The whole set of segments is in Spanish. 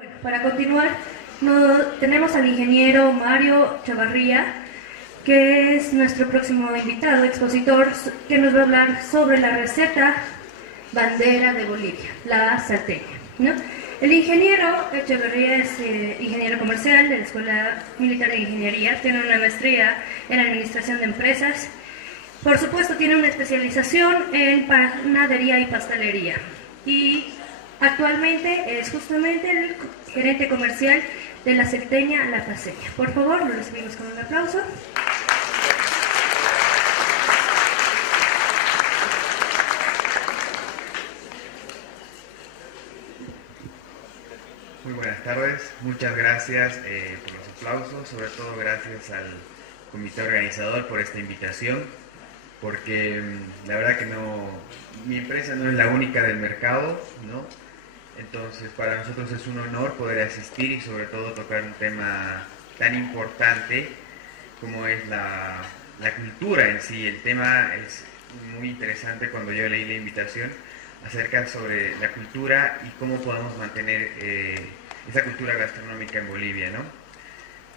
Bueno, para continuar, tenemos al ingeniero Mario Chavarría, que es nuestro próximo invitado, expositor, que nos va a hablar sobre la receta bandera de Bolivia, la salteña, ¿no? El ingeniero Echeverría es ingeniero comercial de la Escuela Militar de Ingeniería, tiene una maestría en Administración de Empresas, por supuesto tiene una especialización en panadería y pastelería y actualmente es justamente el gerente comercial de la salteña La Paceña. Por favor, lo recibimos con un aplauso. Muy buenas tardes, muchas gracias por los aplausos, sobre todo gracias al comité organizador por esta invitación, porque la verdad que mi empresa no es la única del mercado, ¿no? Entonces para nosotros es un honor poder asistir y sobre todo tocar un tema tan importante como es la cultura en sí. El tema es muy interesante cuando yo leí la invitación acerca sobre la cultura y cómo podemos mantener esa cultura gastronómica en Bolivia, ¿no?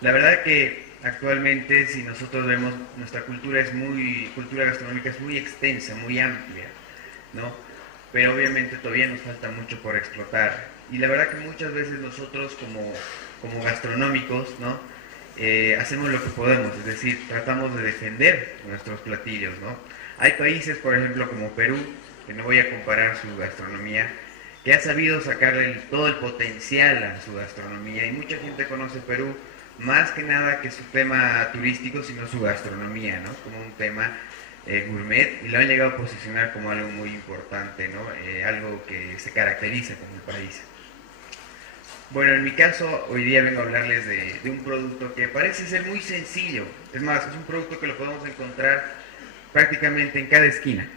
La verdad que actualmente, si nosotros vemos, nuestra cultura gastronómica es muy extensa, muy amplia, ¿no? Pero obviamente todavía nos falta mucho por explotar. Y la verdad que muchas veces nosotros como gastronómicos, ¿no? Hacemos lo que podemos, es decir, tratamos de defender nuestros platillos, ¿no? Hay países, por ejemplo, como Perú, que no voy a comparar su gastronomía, que ha sabido sacarle todo el potencial a su gastronomía, y mucha gente conoce Perú más que nada que su tema turístico, sino su gastronomía, ¿no? Como un tema gourmet, y lo han llegado a posicionar como algo muy importante, ¿no? Algo que se caracteriza como el país. Bueno, en mi caso, hoy día vengo a hablarles de un producto que parece ser muy sencillo. Es más, es un producto que lo podemos encontrar prácticamente en cada esquina,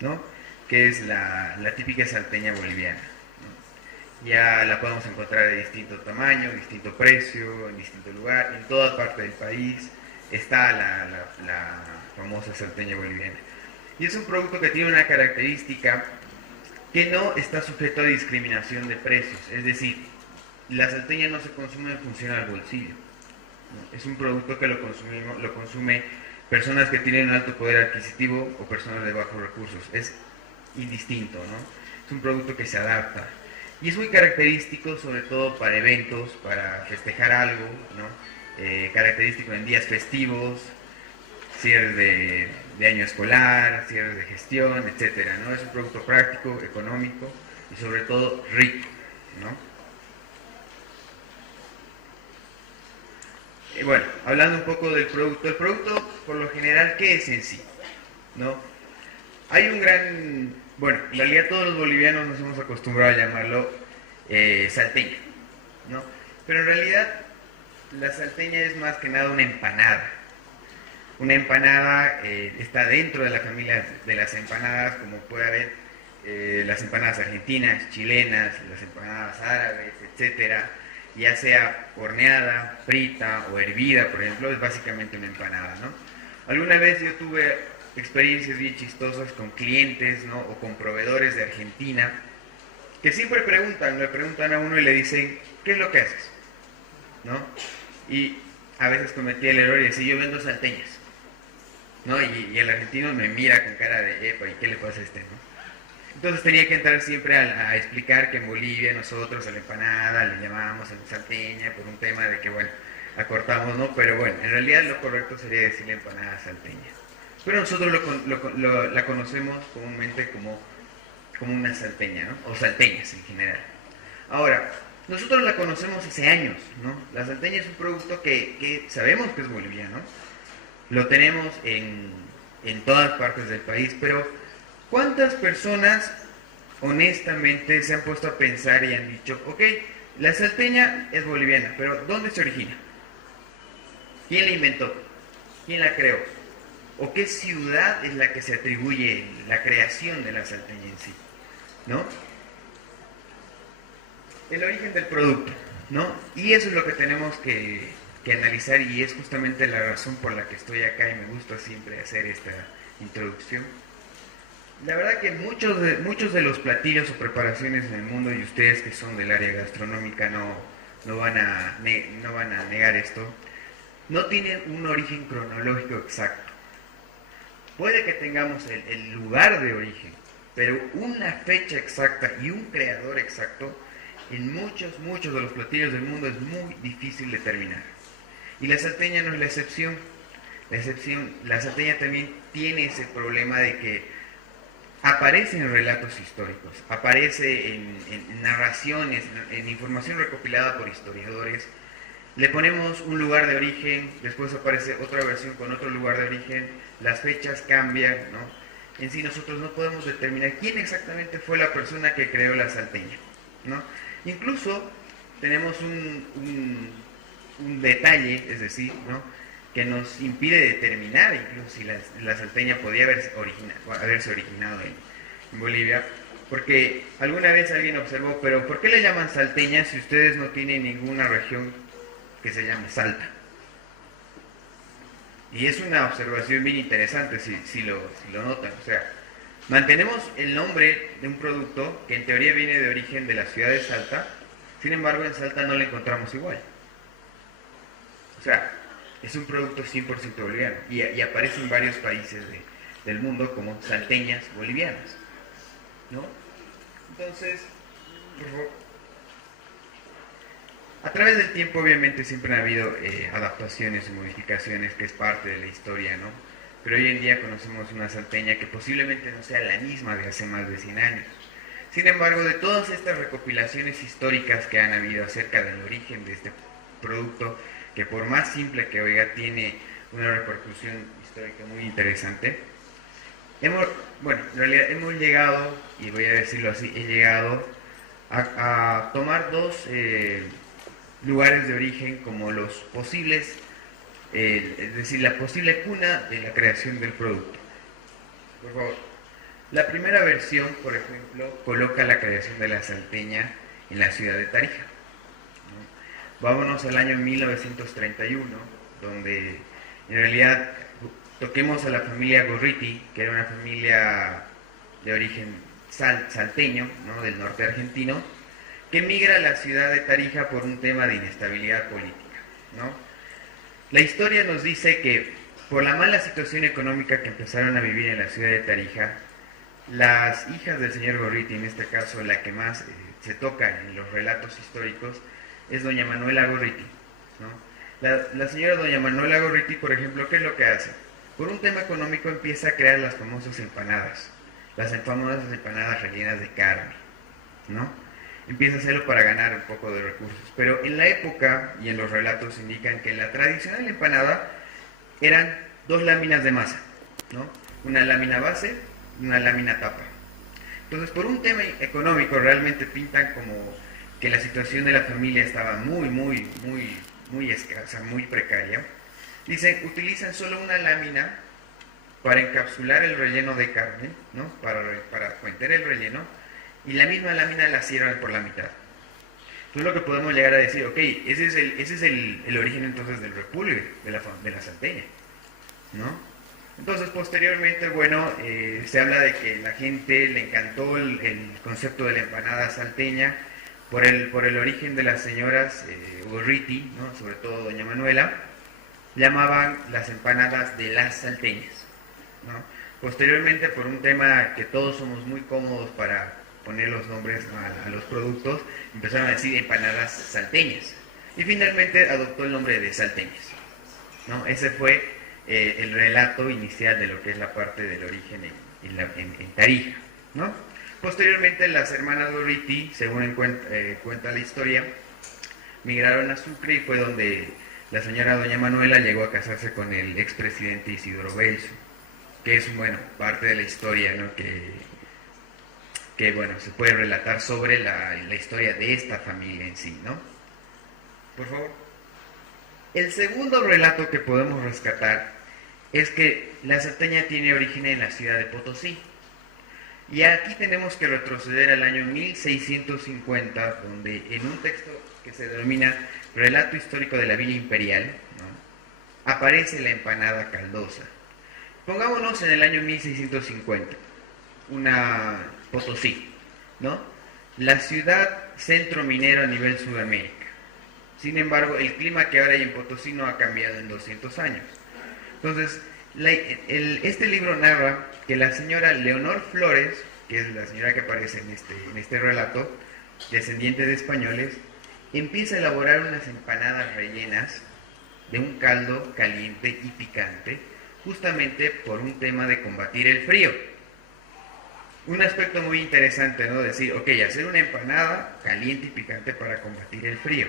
¿no? Que es la típica salteña boliviana, ¿no? Ya la podemos encontrar de distinto tamaño, distinto precio, en distinto lugar, en toda parte del país está la famosa salteña boliviana. Y es un producto que tiene una característica que no está sujeto a discriminación de precios, es decir, la salteña no se consume en función al bolsillo, ¿no? Es un producto que lo consume personas que tienen un alto poder adquisitivo o personas de bajos recursos. Es indistinto, ¿no? Es un producto que se adapta. Y es muy característico, sobre todo para eventos, para festejar algo, ¿no? Característico en días festivos, cierres de año escolar, cierres de gestión, etcétera, ¿no? Es un producto práctico, económico y sobre todo rico, ¿no? Bueno, hablando un poco del producto, el producto por lo general, ¿qué es en sí? ¿No? Hay un gran, bueno, en realidad todos los bolivianos nos hemos acostumbrado a llamarlo salteña, ¿no? Pero en realidad la salteña es más que nada una empanada. Una empanada está dentro de la familia de las empanadas, como puede haber las empanadas argentinas, chilenas, las empanadas árabes, etcétera. Ya sea horneada, frita o hervida, por ejemplo, es básicamente una empanada, ¿no? Alguna vez yo tuve experiencias bien chistosas con clientes, ¿no? O con proveedores de Argentina, que siempre le preguntan a uno y le dicen, ¿qué es lo que haces? ¿No? Y a veces cometí el error y decía, yo vendo salteñas, ¿no? Y el argentino me mira con cara de, epa, ¿y qué le pasa a este, no? Entonces tenía que entrar siempre a explicar que en Bolivia nosotros a la empanada le llamamos salteña por un tema de que, bueno, acortamos, ¿no? Pero bueno, en realidad lo correcto sería decirle empanada salteña. Pero nosotros la conocemos comúnmente como una salteña, ¿no? O salteñas en general. Ahora, nosotros la conocemos hace años, ¿no? La salteña es un producto que sabemos que es boliviano, lo tenemos en todas partes del país, pero ¿cuántas personas honestamente se han puesto a pensar y han dicho, ok, la salteña es boliviana, pero ¿dónde se origina? ¿Quién la inventó? ¿Quién la creó? ¿O qué ciudad es la que se atribuye la creación de la salteña en sí? ¿No? El origen del producto, ¿no? Y eso es lo que tenemos que analizar, y es justamente la razón por la que estoy acá y me gusta siempre hacer esta introducción. La verdad que muchos de los platillos o preparaciones en el mundo, y ustedes que son del área gastronómica no van a negar esto, no tienen un origen cronológico exacto. Puede que tengamos el lugar de origen, pero una fecha exacta y un creador exacto en muchos de los platillos del mundo es muy difícil determinar. Y la salteña no es la excepción. La salteña también tiene ese problema de que aparece en relatos históricos, aparece en narraciones, en información recopilada por historiadores. Le ponemos un lugar de origen, después aparece otra versión con otro lugar de origen, las fechas cambian, ¿no? En sí nosotros no podemos determinar quién exactamente fue la persona que creó la salteña, ¿no? Incluso tenemos un detalle, es decir, ¿no?, que nos impide determinar incluso si la salteña podía haberse originado en Bolivia, porque alguna vez alguien observó, pero ¿por qué le llaman salteña si ustedes no tienen ninguna región que se llame Salta? Y es una observación bien interesante si lo notan. O sea, mantenemos el nombre de un producto que en teoría viene de origen de la ciudad de Salta, sin embargo en Salta no lo encontramos igual. O sea, es un producto 100% boliviano y aparece en varios países del mundo como salteñas bolivianas, ¿no? Entonces, a través del tiempo obviamente siempre han habido adaptaciones y modificaciones, que es parte de la historia, ¿no? Pero hoy en día conocemos una salteña que posiblemente no sea la misma de hace más de 100 años. Sin embargo, de todas estas recopilaciones históricas que han habido acerca del origen de este producto, que por más simple que oiga, tiene una repercusión histórica muy interesante. En realidad hemos llegado, y voy a decirlo así, he llegado a tomar dos lugares de origen como los posibles, es decir, la posible cuna de la creación del producto. Por favor. La primera versión, por ejemplo, coloca la creación de la salteña en la ciudad de Tarija. Vámonos al año 1931, donde en realidad toquemos a la familia Gorriti, que era una familia de origen salteño, ¿no?, del norte argentino, que migra a la ciudad de Tarija por un tema de inestabilidad política, ¿no? La historia nos dice que por la mala situación económica que empezaron a vivir en la ciudad de Tarija, las hijas del señor Gorriti, en este caso la que más se toca en los relatos históricos, es doña Manuela Gorriti, ¿no? La señora doña Manuela Gorriti, por ejemplo, ¿qué es lo que hace? Por un tema económico empieza a crear las famosas empanadas, las famosas empanadas rellenas de carne, ¿no? Empieza a hacerlo para ganar un poco de recursos. Pero en la época y en los relatos indican que la tradicional empanada eran dos láminas de masa, ¿no? Una lámina base y una lámina tapa. Entonces, por un tema económico realmente pintan como que la situación de la familia estaba muy escasa, muy precaria. Dicen, utilizan solo una lámina para encapsular el relleno de carne, ¿no?, para meter el relleno, y la misma lámina la cierran por la mitad. Entonces lo que podemos llegar a decir, ok, ese es el origen entonces del repulgue, de la salteña, ¿no? Entonces posteriormente, bueno, se habla de que la gente le encantó el concepto de la empanada salteña por el origen de las señoras Gorriti, ¿no?, sobre todo doña Manuela, llamaban las empanadas de las salteñas, ¿no? Posteriormente, por un tema que todos somos muy cómodos para poner los nombres a los productos, empezaron a decir empanadas salteñas y finalmente adoptó el nombre de salteñas, ¿no? Ese fue el relato inicial de lo que es la parte del origen en Tarija, ¿no? Posteriormente las hermanas Gorriti, según cuenta la historia, migraron a Sucre y fue donde la señora doña Manuela llegó a casarse con el expresidente Isidoro Belzo, que es, bueno, parte de la historia, ¿no?, que bueno, se puede relatar sobre la historia de esta familia en sí, ¿no? Por favor. El segundo relato que podemos rescatar es que la salteña tiene origen en la ciudad de Potosí. Y aquí tenemos que retroceder al año 1650, donde en un texto que se denomina Relato Histórico de la Villa Imperial, ¿no?, aparece la empanada caldosa. Pongámonos en el año 1650. una Potosí, ¿no? La ciudad centro minero a nivel Sudamérica. Sin embargo, el clima que ahora hay en Potosí no ha cambiado en 200 años. Entonces, este libro narra que la señora Leonor Flores, que es la señora que aparece en este relato, descendiente de españoles, empieza a elaborar unas empanadas rellenas de un caldo caliente y picante, justamente por un tema de combatir el frío. Un aspecto muy interesante, ¿no? Decir, ok, hacer una empanada caliente y picante para combatir el frío,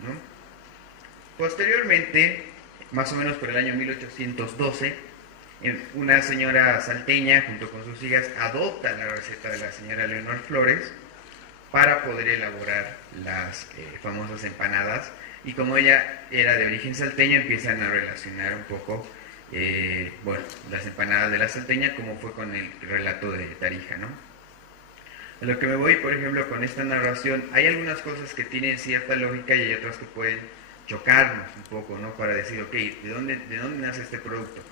¿no? Posteriormente, más o menos por el año 1812, una señora salteña junto con sus hijas adopta la receta de la señora Leonor Flores para poder elaborar las famosas empanadas, y como ella era de origen salteño empiezan a relacionar un poco las empanadas de la salteña como fue con el relato de Tarija, ¿no? A lo que me voy, por ejemplo, con esta narración, hay algunas cosas que tienen cierta lógica y hay otras que pueden chocarnos un poco, ¿no? Para decir, ok, ¿de dónde nace este producto?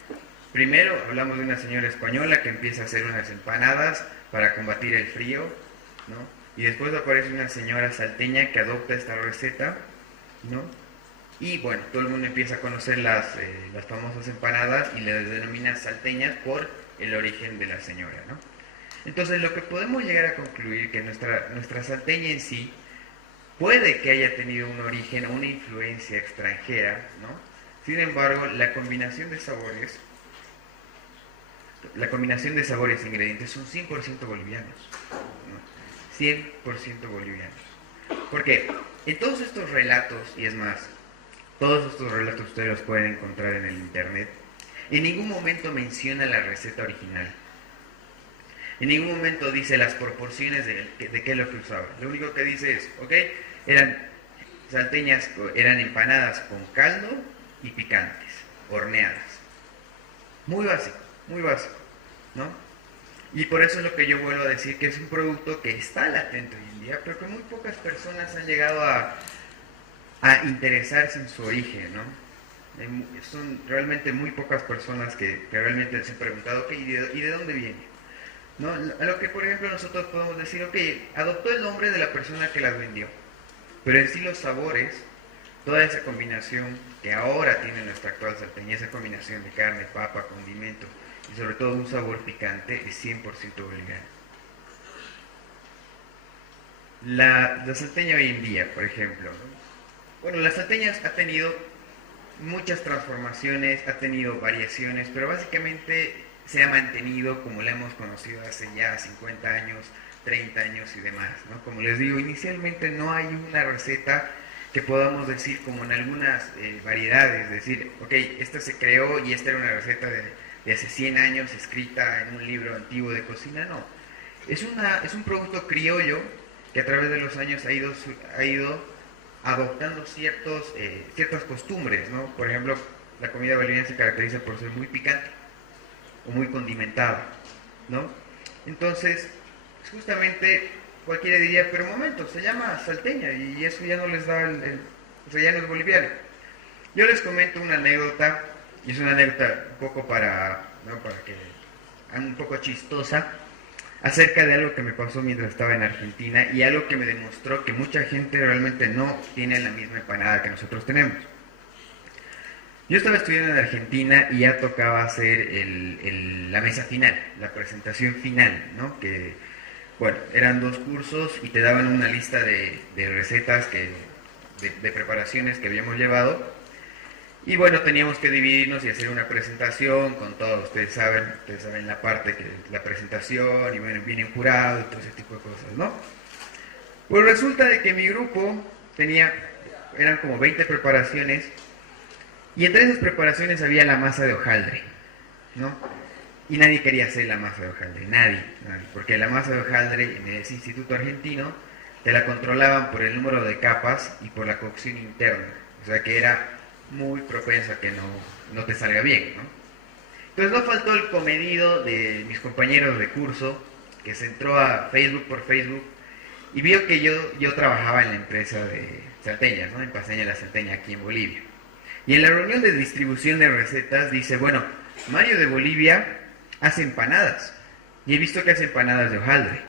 Primero hablamos de una señora española que empieza a hacer unas empanadas para combatir el frío, ¿no? Y después aparece una señora salteña que adopta esta receta, ¿no? Y bueno, todo el mundo empieza a conocer las famosas empanadas y le denomina salteñas por el origen de la señora, ¿no? Entonces lo que podemos llegar a concluir que nuestra salteña en sí puede que haya tenido un origen o una influencia extranjera, ¿no? Sin embargo, la combinación de sabores e ingredientes son 100% bolivianos, ¿no? 100% bolivianos. ¿Por qué? En todos estos relatos, y es más, todos estos relatos ustedes los pueden encontrar en el internet, en ningún momento menciona la receta original. En ningún momento dice las proporciones de qué es lo que usaba. Lo único que dice es, ok, eran salteñas, eran empanadas con caldo y picantes, horneadas. Muy básico, ¿no? Y por eso es lo que yo vuelvo a decir, que es un producto que está latente hoy en día, pero que muy pocas personas han llegado a interesarse en su origen, ¿no? Son realmente muy pocas personas que realmente se han preguntado, ok, ¿y de dónde viene? ¿No? A lo que, por ejemplo, nosotros podemos decir, ok, adoptó el nombre de la persona que las vendió, pero en sí los sabores, toda esa combinación que ahora tiene nuestra actual salteña, esa combinación de carne, papa, condimento y sobre todo un sabor picante, es 100% boliviano. La salteña hoy en día, por ejemplo, ¿no? Bueno, la salteña ha tenido muchas transformaciones, ha tenido variaciones, pero básicamente se ha mantenido como la hemos conocido hace ya 50 años, 30 años y demás, ¿no? Como les digo, inicialmente no hay una receta que podamos decir como en algunas variedades, decir, ok, esta se creó y esta era una receta de hace 100 años escrita en un libro antiguo de cocina, no. Es un producto criollo que a través de los años ha ido adoptando ciertas costumbres, ¿no? Por ejemplo, la comida boliviana se caracteriza por ser muy picante o muy condimentada, ¿no? Entonces, justamente cualquiera diría, pero un momento, se llama salteña y eso ya no les da o sea, ya no es boliviano. Yo les comento una anécdota, y es una anécdota un poco un poco chistosa, acerca de algo que me pasó mientras estaba en Argentina y algo que me demostró que mucha gente realmente no tiene la misma empanada que nosotros tenemos. Yo estaba estudiando en Argentina y ya tocaba hacer la mesa final, la presentación final, ¿no? Que, bueno, eran 2 cursos y te daban una lista de recetas, de preparaciones que habíamos llevado. Y bueno, teníamos que dividirnos y hacer una presentación con todo, ustedes saben la parte que es la presentación y bueno, viene un jurado y todo ese tipo de cosas, ¿no? Pues resulta de que mi grupo eran como 20 preparaciones y entre esas preparaciones había la masa de hojaldre, ¿no? Y nadie quería hacer la masa de hojaldre, nadie, porque la masa de hojaldre en ese instituto argentino te la controlaban por el número de capas y por la cocción interna, o sea que era muy propenso a que no te salga bien, ¿no? Entonces no faltó el comedido de mis compañeros de curso que se entró a por Facebook y vio que yo trabajaba en la empresa de salteñas, ¿no? En Paseña la Salteña aquí en Bolivia. Y en la reunión de distribución de recetas dice, bueno, Mario de Bolivia hace empanadas. Y he visto que hace empanadas de hojaldre.